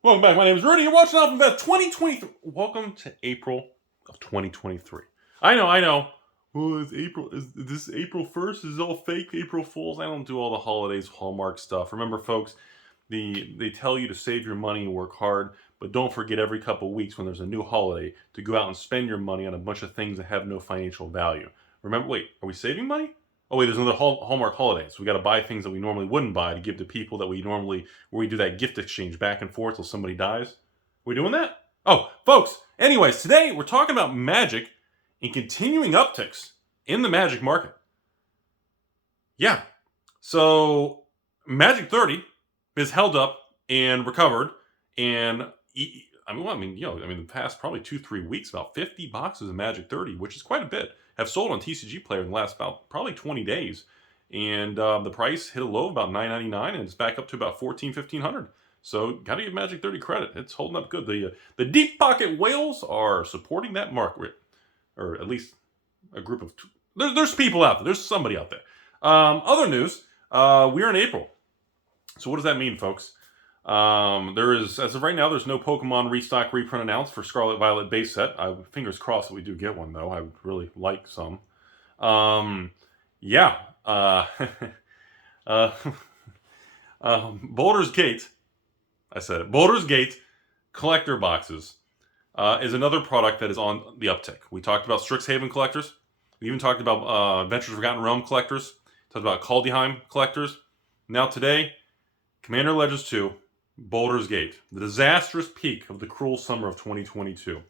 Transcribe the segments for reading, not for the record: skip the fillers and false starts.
Welcome back. My name is Rudy. You're watching AlphainvestMentsLLC 2023. Welcome to April of 2023. I know. Oh, is this April 1st? Is it all fake April Fools? I don't do all the holidays, Hallmark stuff. Remember, folks, they tell you to save your money and work hard, but don't forget every couple weeks when there's a new holiday to go out and spend your money on a bunch of things that have no financial value. Remember, wait, are we saving money? Oh wait, there's another Hallmark holiday, so we got to buy things that we normally wouldn't buy to give to people that where we do that gift exchange back and forth till somebody dies. Are we doing that? Oh, folks. Anyways, today we're talking about magic and continuing upticks in the magic market. Yeah. So Magic 30 is held up and recovered, and the past probably 2-3 weeks, about 50 boxes of Magic 30, which is quite a bit, have sold on TCG Player in the last about probably 20 days. And the price hit a low of about $9.99, and it's back up to about $1,400-1,500. So got to give Magic 30 credit. It's holding up good. The deep pocket whales are supporting that market, or at least a group of two. There's people out there. There's somebody out there. Other news, we're in April. So what does that mean, folks? There is, as of right now, there's no Pokemon restock reprint announced for Scarlet Violet base set. Fingers crossed that we do get one, though. I would really like some. Yeah. Baldur's Gate. I said it. Baldur's Gate collector boxes is another product that is on the uptick. We talked about Strixhaven collectors. We even talked about Adventures of Forgotten Realm collectors. Talked about Kaldheim collectors. Now today, Commander Legends 2, Baldur's Gate, the disastrous peak of the cruel summer of 2022,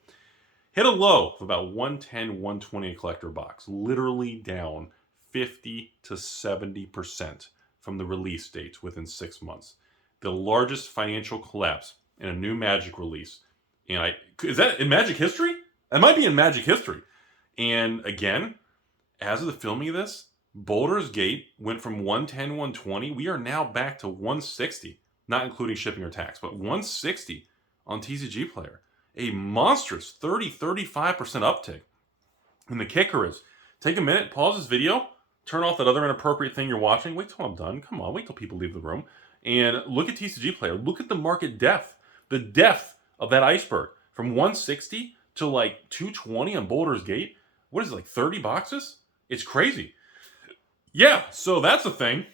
hit a low of about $110-120 a collector box, literally down 50 to 70% from the release date within 6 months. The largest financial collapse in a new Magic release. And is that in Magic history? That might be in Magic history. And again, as of the filming of this, Baldur's Gate went from 110-120. We are now back to 160, not including shipping or tax, but 160 on TCG Player. A monstrous 30-35% uptick. And the kicker is, take a minute, pause this video, turn off that other inappropriate thing you're watching. Wait till I'm done. Come on, wait till people leave the room. And look at TCG Player. Look at the market depth. The depth of that iceberg. From 160 to like 220 on Baldur's Gate. What is it, like 30 boxes? It's crazy. Yeah, so that's a thing.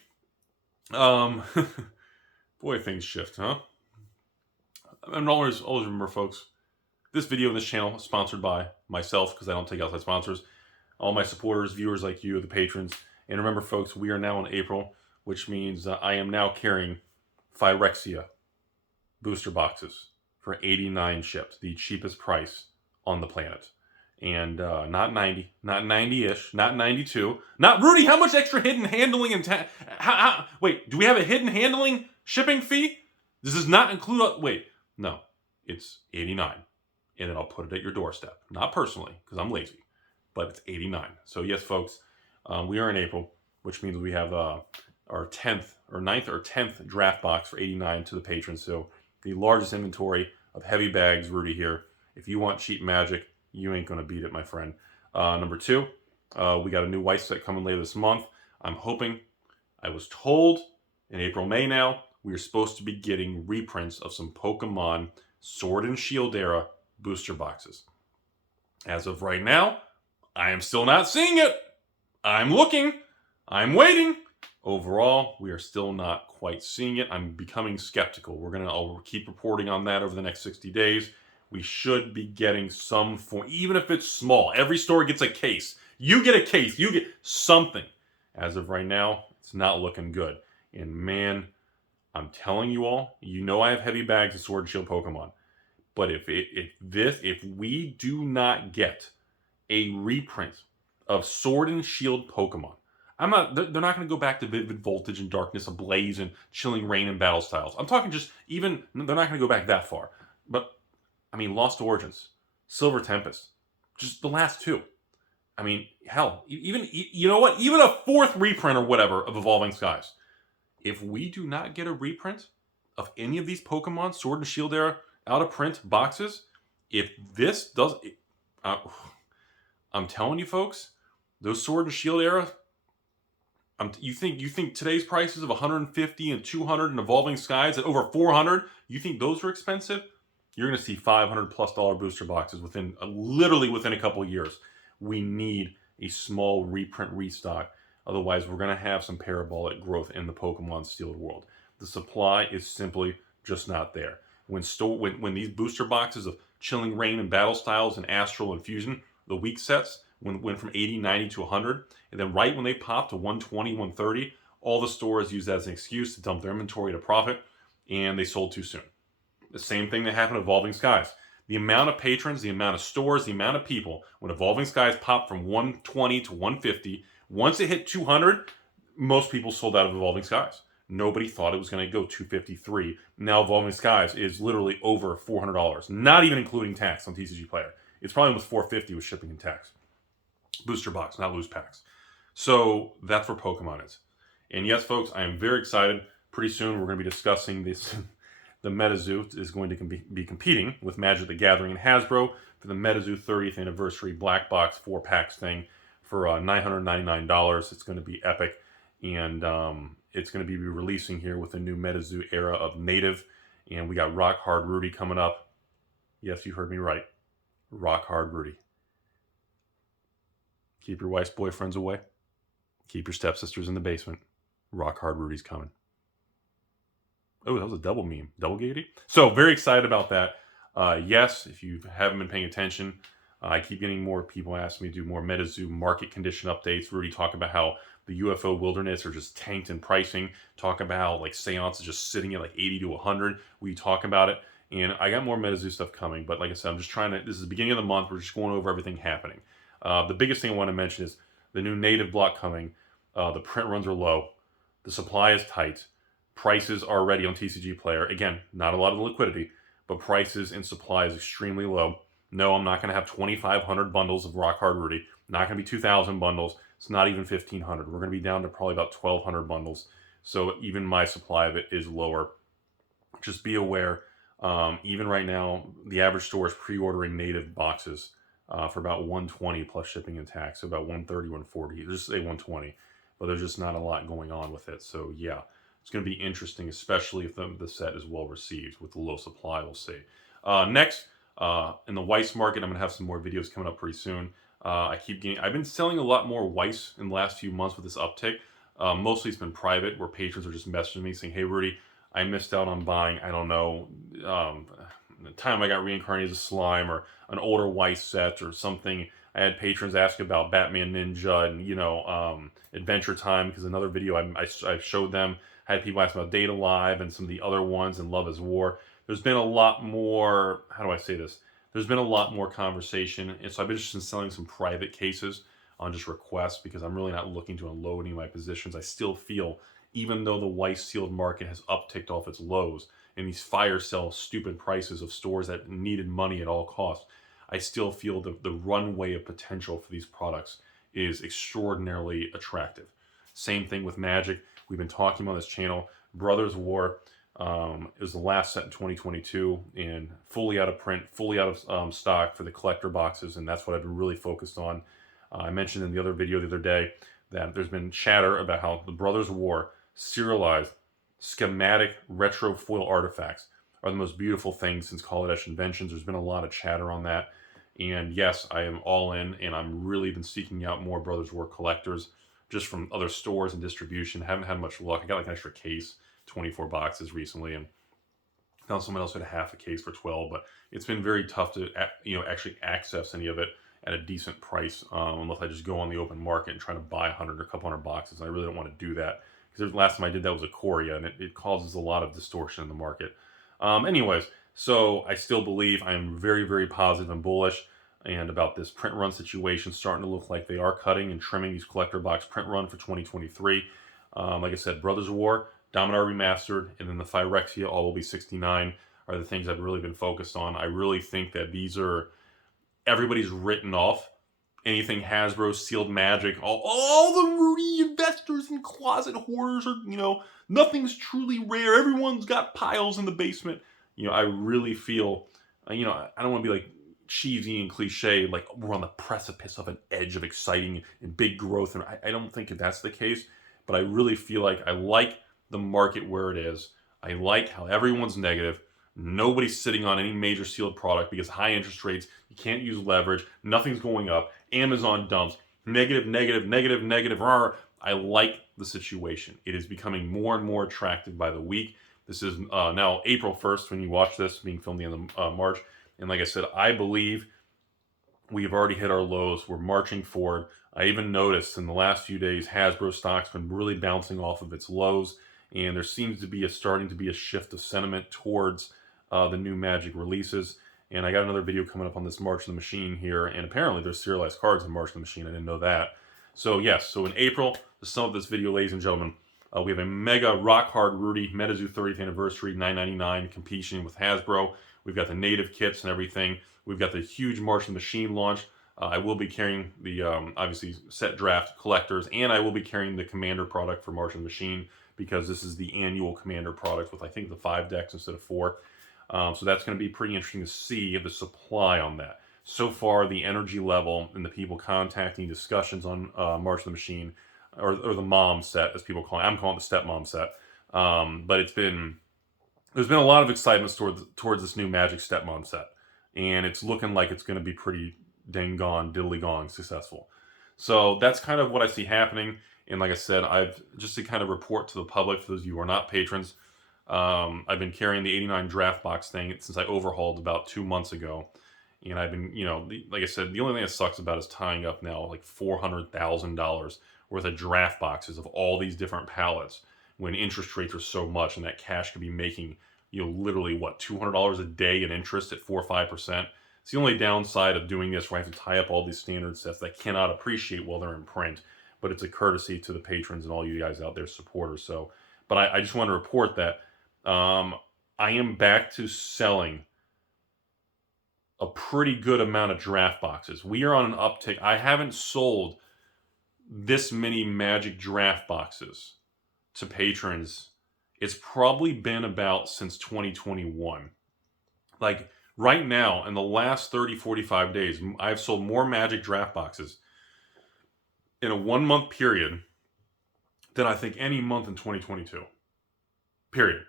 Boy, things shift, huh? And always remember, folks, this video and this channel is sponsored by myself, because I don't take outside sponsors, all my supporters, viewers like you, the patrons. And remember, folks, we are now in April, which means I am now carrying Phyrexia booster boxes for 89 shipped, the cheapest price on the planet. And not 90, not 90-ish, not 92. Not, Rudy, how much extra hidden handling and wait, do we have a hidden handling shipping fee? Does this not include, wait, no, it's 89. And then I'll put it at your doorstep. Not personally, because I'm lazy, but it's 89. So yes, folks, we are in April, which means we have our 10th or 9th or 10th draft box for 89 to the patrons. So the largest inventory of heavy bags, Rudy here. If you want cheap magic, you ain't going to beat it, my friend. Number 2, we got a new Weiss set coming later this month. I'm hoping, I was told in April, May now, we are supposed to be getting reprints of some Pokemon Sword and Shield era booster boxes. As of right now, I am still not seeing it. I'm looking. I'm waiting. Overall, we are still not quite seeing it. I'm becoming skeptical. I'll keep reporting on that over the next 60 days. We should be getting some form, even if it's small. Every store gets a case. You get a case. You get something. As of right now, it's not looking good. And man, I'm telling you all, you know I have heavy bags of Sword and Shield Pokemon. But if we do not get a reprint of Sword and Shield Pokemon, they're not going to go back to Vivid Voltage and Darkness Ablaze and Chilling Reign and Battle Styles. I'm talking they're not going to go back that far. But I mean, Lost Origins, Silver Tempest, just the last 2. I mean, hell, even, you know what? Even a 4th reprint or whatever of Evolving Skies. If we do not get a reprint of any of these Pokemon Sword and Shield era out of print boxes, if this does, I'm telling you, folks, those Sword and Shield era, You think today's prices of 150 and 200 and evolving skies at over 400, you think those are expensive? You're going to see $500+ booster boxes within literally within a couple of years. We need a small reprint restock. Otherwise, we're going to have some parabolic growth in the Pokemon Sealed world. The supply is simply just not there. When these booster boxes of Chilling Reign and Battle Styles and Astral and Fusion, the weak sets, went from 80, 90 to 100, and then right when they popped to 120, 130, all the stores used that as an excuse to dump their inventory to profit, and they sold too soon. The same thing that happened to Evolving Skies. The amount of patrons, the amount of stores, the amount of people, when Evolving Skies popped from 120 to 150, once it hit 200, most people sold out of Evolving Skies. Nobody thought it was going to go 253. Now Evolving Skies is literally over $400, not even including tax on TCG Player. It's probably almost $450 with shipping and tax. Booster box, not loose packs. So that's where Pokemon is. And yes, folks, I am very excited. Pretty soon we're going to be discussing this. The MetaZoo is going to be competing with Magic the Gathering and Hasbro for the MetaZoo 30th Anniversary Black Box 4-packs thing for $999. It's going to be epic. And it's going to be releasing here with the new MetaZoo era of Native. And we got Rock Hard Rudy coming up. Yes, you heard me right. Rock Hard Rudy. Keep your wife's boyfriends away. Keep your stepsisters in the basement. Rock Hard Rudy's coming. Oh, that was a double meme. Double giggity. So, very excited about that. Yes, if you haven't been paying attention, I keep getting more people asking me to do more MetaZoo market condition updates. Rudy talk about how the UFO wilderness are just tanked in pricing. Talk about how like Seance is just sitting at like 80 to 100. We talk about it. And I got more MetaZoo stuff coming. But like I said, I'm just trying to, this is the beginning of the month. We're just going over everything happening. The biggest thing I want to mention is the new Native block coming. The print runs are low. The supply is tight. Prices are ready on TCG Player. Again, not a lot of liquidity, but prices and supply is extremely low. No, I'm not going to have 2,500 bundles of Rock Hard Rudy. Not going to be 2,000 bundles. It's not even 1,500. We're going to be down to probably about 1,200 bundles. So even my supply of it is lower. Just be aware. Even right now, the average store is pre-ordering Native boxes for about 120 plus shipping and tax. So about 130, 140. Just say 120. But there's just not a lot going on with it. So yeah. It's going to be interesting, especially if the set is well received with the low supply, we'll see. Next, in the Weiss market, I'm going to have some more videos coming up pretty soon. I've been selling a lot more Weiss in the last few months with this uptick. Mostly it's been private, where patrons are just messaging me saying, hey, Rudy, I missed out on buying, I don't know, the time I got reincarnated as a slime or an older Weiss set or something. I had patrons ask about Batman Ninja and, Adventure Time, because another video I showed them. I had people ask about Data Live and some of the other ones and Love is War. There's been a lot more, how do I say this? There's been a lot more conversation. And so I've been just selling some private cases on just requests because I'm really not looking to unload any of my positions. I still feel, even though the Weiss sealed market has upticked off its lows and these fire sale stupid prices of stores that needed money at all costs, I still feel the runway of potential for these products is extraordinarily attractive. Same thing with Magic. We've been talking about this channel. Brothers War is the last set in 2022 and fully out of print, fully out of stock for the collector boxes, and that's what I've been really focused on. I mentioned in the other video the other day that there's been chatter about how the Brothers War serialized schematic retro foil artifacts are the most beautiful things since Kaladesh Inventions. There's been a lot of chatter on that. And yes, I am all in, and I'm really been seeking out more Brothers War collectors just from other stores and distribution. Haven't had much luck. I got like an extra case, 24 boxes recently, and found someone else had a half a case for 12, but it's been very tough to actually access any of it at a decent price unless I just go on the open market and try to buy 100 or a couple hundred boxes. And I really don't want to do that because the last time I did that was a Korea, and it causes a lot of distortion in the market. Anyways, so I still believe I'm very, very positive and bullish and about this print run situation starting to look like they are cutting and trimming these collector box print run for 2023. Like I said, Brothers War, Dominar Remastered, and then the Phyrexia All Will Be 69 are the things I've really been focused on. I really think that these are, everybody's written off anything Hasbro, Sealed Magic, all the Rudy investors and closet hoarders are, nothing's truly rare. Everyone's got piles in the basement. I really feel, I don't want to be like cheesy and cliche, like we're on the precipice of an edge of exciting and big growth. And I don't think that's the case, but I really feel like I like the market where it is. I like how everyone's negative. Nobody's sitting on any major sealed product because high interest rates, you can't use leverage, nothing's going up. Amazon dumps, negative, negative, negative, negative. Rawr. I like the situation. It is becoming more and more attractive by the week. This is now April 1st when you watch this, being filmed the end of March. And like I said, I believe we have already hit our lows. We're marching forward. I even noticed in the last few days, Hasbro stock's been really bouncing off of its lows, and there seems to be starting to be a shift of sentiment towards the new Magic releases. And I got another video coming up on this March of the Machine here, and apparently there's serialized cards in March of the Machine. I didn't know that. So yes, so in April, the sum of this video, ladies and gentlemen, we have a mega rock hard Rudy MetaZoo 30th anniversary, $9.99, competing with Hasbro. We've got the native kits and everything. We've got the huge March of the Machine launch. I will be carrying the, obviously, set draft collectors, and I will be carrying the Commander product for March of the Machine because this is the annual Commander product with, I think, the 5 decks instead of 4. So that's going to be pretty interesting to see the supply on that. So far, the energy level and the people contacting discussions on March of the Machine, or the mom set, as people call it. I'm calling it the stepmom set. But there's been a lot of excitement towards this new Magic stepmom set. And it's looking like it's going to be pretty dang gone, diddly gone successful. So that's kind of what I see happening. And like I said, just to kind of report to the public, for those of you who are not patrons, I've been carrying the 89 draft box thing since I overhauled about 2 months ago. And I've been, like I said, the only thing that sucks about it is tying up now like $400,000 worth of draft boxes of all these different palettes when interest rates are so much, and that cash could be making, literally what, $200 a day in interest at 4 or 5%. It's the only downside of doing this, where I have to tie up all these standard sets that I cannot appreciate while they're in print. But it's a courtesy to the patrons and all you guys out there, supporters. So, but I just want to report that I am back to selling a pretty good amount of draft boxes. We are on an uptick. I haven't sold this many Magic draft boxes to patrons. It's probably been about since 2021. Like right now, in the last 30, 45 days, I've sold more Magic draft boxes in a 1 month period than I think any month in 2022. Period.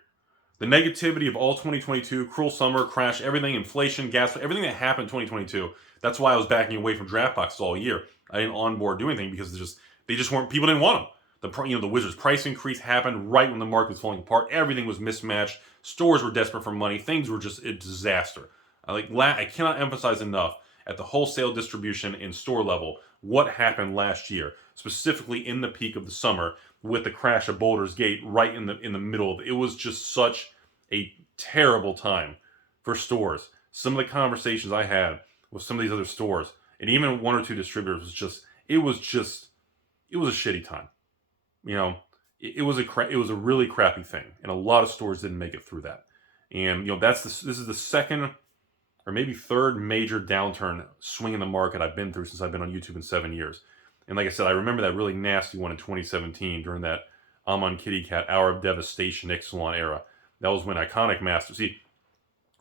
The negativity of all 2022, cruel summer, crash, everything, inflation, gas, everything that happened in 2022. That's why I was backing away from draft boxes all year. I didn't onboard do anything because they just weren't. People didn't want them. The Wizards price increase happened right when the market was falling apart. Everything was mismatched. Stores were desperate for money. Things were just a disaster. I cannot emphasize enough at the wholesale distribution and store level what happened last year, specifically in the peak of the summer with the crash of Baldur's Gate right in the middle of it. It was just such a terrible time for stores. Some of the conversations I had with some of these other stores and even 1 or 2 distributors it was a shitty time. It was a really crappy thing, and a lot of stores didn't make it through that. And this is the second or maybe third major downturn swing in the market I've been through since I've been on YouTube in 7 years. And like I said, I remember that really nasty one in 2017 during that Amon Kitty Cat Hour of Devastation Ixalan era. That was when Iconic Masters. See,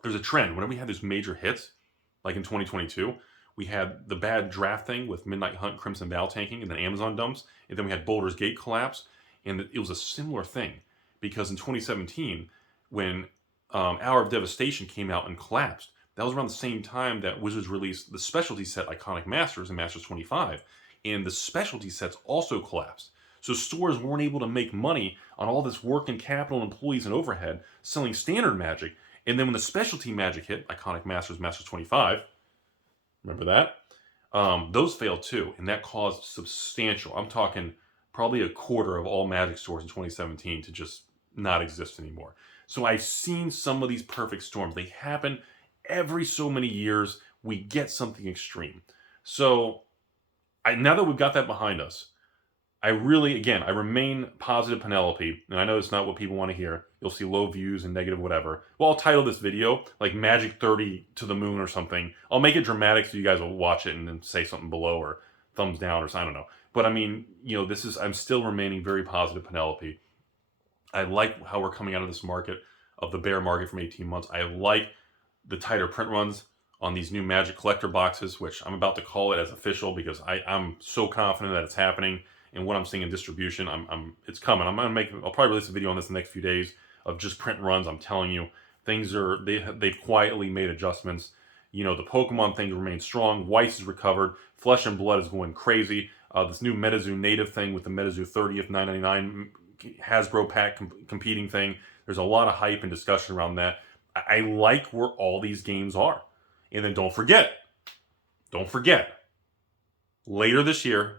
there's a trend. Whenever we had these major hits, like in 2022, we had the bad draft thing with Midnight Hunt, Crimson Vow tanking, and then Amazon dumps. And then we had Baldur's Gate collapse. And it was a similar thing. Because in 2017, when Hour of Devastation came out and collapsed, that was around the same time that Wizards released the specialty set Iconic Masters and Masters 25. And the specialty sets also collapsed. So stores weren't able to make money on all this working capital, employees, and overhead selling standard Magic. And then when the specialty Magic hit, Iconic Masters, Masters 25, remember that? Those failed too, and that caused substantial, I'm talking probably a quarter of all Magic stores in 2017 to just not exist anymore. So I've seen some of these perfect storms. They happen every so many years. We get something extreme. So now that we've got that behind us, I remain positive Penelope, and I know it's not what people want to hear. You'll see low views and negative whatever. Well, I'll title this video like Magic 30 to the moon or something. I'll make it dramatic so you guys will watch it and then say something below or thumbs down or I don't know. But I mean, I'm still remaining very positive Penelope. I like how we're coming out of this market, of the bear market from 18 months. I like the tighter print runs on these new Magic collector boxes, which I'm about to call it as official because I'm so confident that it's happening. and what I'm seeing in distribution, it's coming. I'll probably release a video on this in the next few days of just print runs. I'm telling you, they've quietly made adjustments. You know, the Pokemon thing remains strong. Weiss is recovered. Flesh and Blood is going crazy. This new MetaZoo native thing with the MetaZoo 30th $9.99 Hasbro pack competing thing. There's a lot of hype and discussion around that. I like where all these games are. And then don't forget, later this year,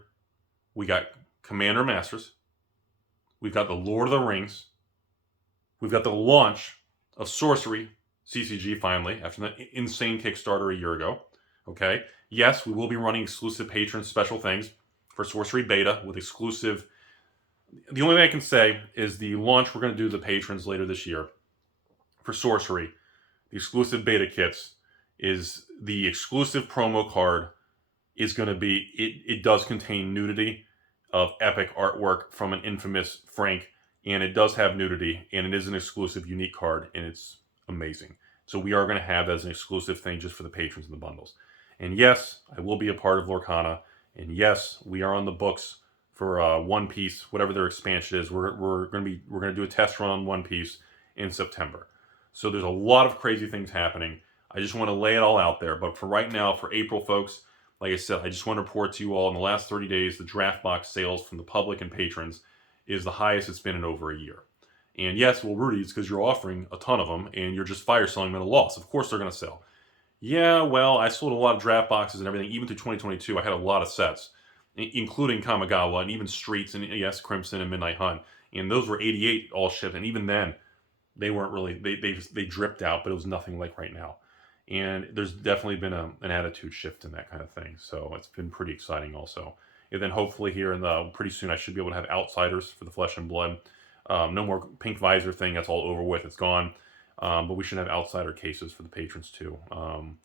we got Commander Masters. We've got the Lord of the Rings. We've got the launch of Sorcery CCG finally, after that insane Kickstarter a year ago. Okay? Yes, we will be running exclusive patron special things for Sorcery Beta with exclusive. The only thing I can say is the launch we're going to do the patrons later this year for Sorcery. The exclusive beta kits is the exclusive promo card is going to be, it does contain nudity of epic artwork from an infamous Frank, and it does have nudity, and it is an exclusive unique card, and it's amazing. So we are going to have that as an exclusive thing just for the patrons in the bundles. And yes, I will be a part of Lorcana, and yes, we are on the books for One Piece, whatever their expansion is. We're going to do a test run on One Piece in September. So there's a lot of crazy things happening. I just want to lay it all out there. But for right now, for April, folks, like I said, I just want to report to you all in the last 30 days, the draft box sales from the public and patrons is the highest it's been in over a year. And yes, well, Rudy, it's because you're offering a ton of them and you're just fire selling them at a loss. Of course they're going to sell. Yeah, well, I sold a lot of draft boxes and everything. Even through 2022, I had a lot of sets, including Kamigawa and even Streets and, yes, Crimson and Midnight Hunt. And those were 88 all shipped. And even then, they weren't really, they dripped out, but it was nothing like right now. And there's definitely been an attitude shift in that kind of thing. So it's been pretty exciting also. And then hopefully here pretty soon I should be able to have Outsiders for the Flesh and Blood. No more pink visor thing. That's all over with. It's gone. But we should have Outsider cases for the patrons too. I'm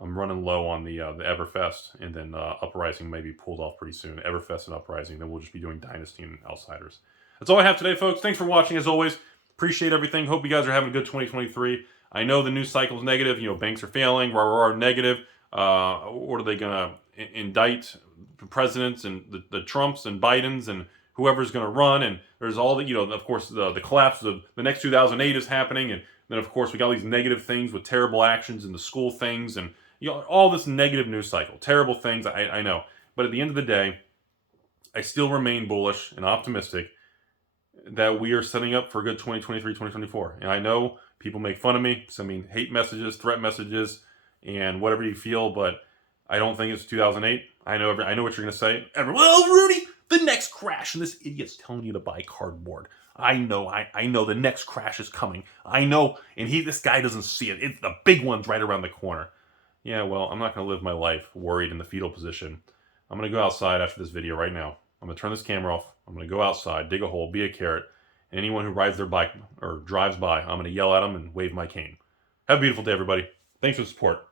running low on the Everfest, and then Uprising may be pulled off pretty soon. Everfest and Uprising. Then we'll just be doing Dynasty and Outsiders. That's all I have today, folks. Thanks for watching as always. Appreciate everything. Hope you guys are having a good 2023. I know the news cycle is negative. You know, banks are failing. Rah, negative. What are they going to indict the presidents and the Trumps and Bidens and whoever's going to run? And there's all the, you know, of course, the collapse of the next 2008 is happening. And then, of course, we got all these negative things with terrible actions and the school things and, you know, all this negative news cycle. Terrible things, I know. But at the end of the day, I still remain bullish and optimistic that we are setting up for a good 2023, 2024. And I know people make fun of me, send me hate messages, threat messages, and whatever you feel, but I don't think it's 2008. I know what you're going to say. Well, Rudy, the next crash, and this idiot's telling you to buy cardboard. I know the next crash is coming. I know, and this guy doesn't see it. It's the big one's right around the corner. Yeah, well, I'm not going to live my life worried in the fetal position. I'm going to go outside after this video right now. I'm going to turn this camera off. I'm going to go outside, dig a hole, be a carrot. And anyone who rides their bike or drives by, I'm going to yell at them and wave my cane. Have a beautiful day, everybody. Thanks for the support.